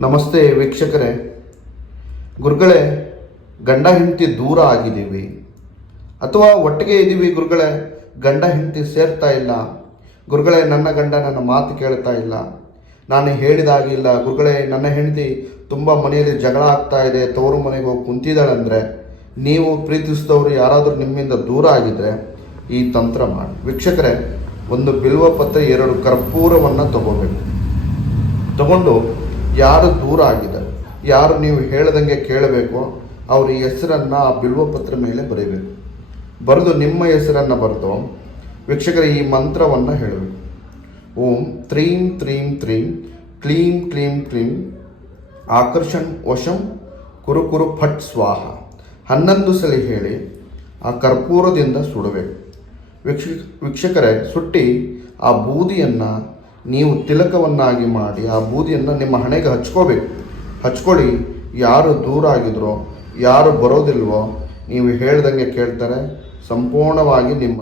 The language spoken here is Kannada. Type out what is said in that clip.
ನಮಸ್ತೆ ವೀಕ್ಷಕರೇ. ಗುರುಗಳೇ, ಗಂಡ ಹೆಂಡತಿ ದೂರ ಆಗಿದ್ದೀವಿ. ಅಥವಾ ಒಟ್ಟಿಗೆ ಇದ್ದೀವಿ ಗುರುಗಳೇ, ಗಂಡ ಹೆಂಡತಿ ಸೇರ್ತಾ ಇಲ್ಲ. ಗುರುಗಳೇ, ನನ್ನ ಗಂಡ ನನ್ನ ಮಾತು ಕೇಳ್ತಾ ಇಲ್ಲ. ನಾನು ಹೇಳಿದಾಗಿಲ್ಲ ಗುರುಗಳೇ, ನನ್ನ ಹೆಂಡತಿ ತುಂಬ ಮನೆಯಲ್ಲಿ ಜಗಳ ಆಗ್ತಾ ಇದೆ, ತವರು ಮನೆಗೆ ಹೋಗಿ ಕುಂತಿದ್ದಾಳಂದ್ರೆ ನೀವು ಪ್ರೀತಿಸಿದವರು ಯಾರಾದರೂ ನಿಮ್ಮಿಂದ ದೂರ ಆಗಿದ್ರೆ ಈ ತಂತ್ರ ಮಾಡಿ. ವೀಕ್ಷಕರೇ, ಒಂದು ಬಿಲ್ವ ಪತ್ರ ಎರಡು ಕರ್ಪೂರವನ್ನು ತಗೋಬೇಕು. ತಗೊಂಡು ಯಾರು ದೂರ ಆಗಿದೆ, ಯಾರು ನೀವು ಹೇಳ್ದಂಗೆ ಕೇಳಬೇಕು, ಅವ್ರ ಹೆಸರನ್ನು ಆ ಬಿಲ್ವಪತ್ರ ಮೇಲೆ ಬರೀಬೇಕು. ಬರೆದು ನಿಮ್ಮ ಹೆಸರನ್ನು ಬರೆದು ವೀಕ್ಷಕರ ಈ ಮಂತ್ರವನ್ನು ಹೇಳಬೇಕು. ಓಂ ತ್ರೀಂ ತ್ರೀಂ ತ್ರೀಂ, ಕ್ಲೀಂ ಕ್ಲೀಂ ಕ್ಲೀಂ, ಆಕರ್ಷಣ್ ವಶಂ ಕುರು ಕುರು ಫಟ್ ಸ್ವಾಹ. ಹನ್ನೊಂದು ಸಲ ಹೇಳಿ ಆ ಕರ್ಪೂರದಿಂದ ಸುಡಬೇಕು. ವೀಕ್ಷ ವೀಕ್ಷಕರೇ, ಸುಟ್ಟಿ ಆ ಬೂದಿಯನ್ನು ನೀವು ತಿಲಕವನ್ನಾಗಿ ಮಾಡಿ ಆ ಬೂದಿಯನ್ನು ನಿಮ್ಮ ಹಣೆಗೆ ಹಚ್ಕೋಬೇಕು. ಹಚ್ಕೊಳ್ಳಿ, ಯಾರು ದೂರ ಆಗಿದ್ರೋ, ಯಾರು ಬರೋದಿಲ್ವೋ, ನೀವು ಹೇಳ್ದಂಗೆ ಕೇಳ್ತಾರೆ. ಸಂಪೂರ್ಣವಾಗಿ ನಿಮ್ಮ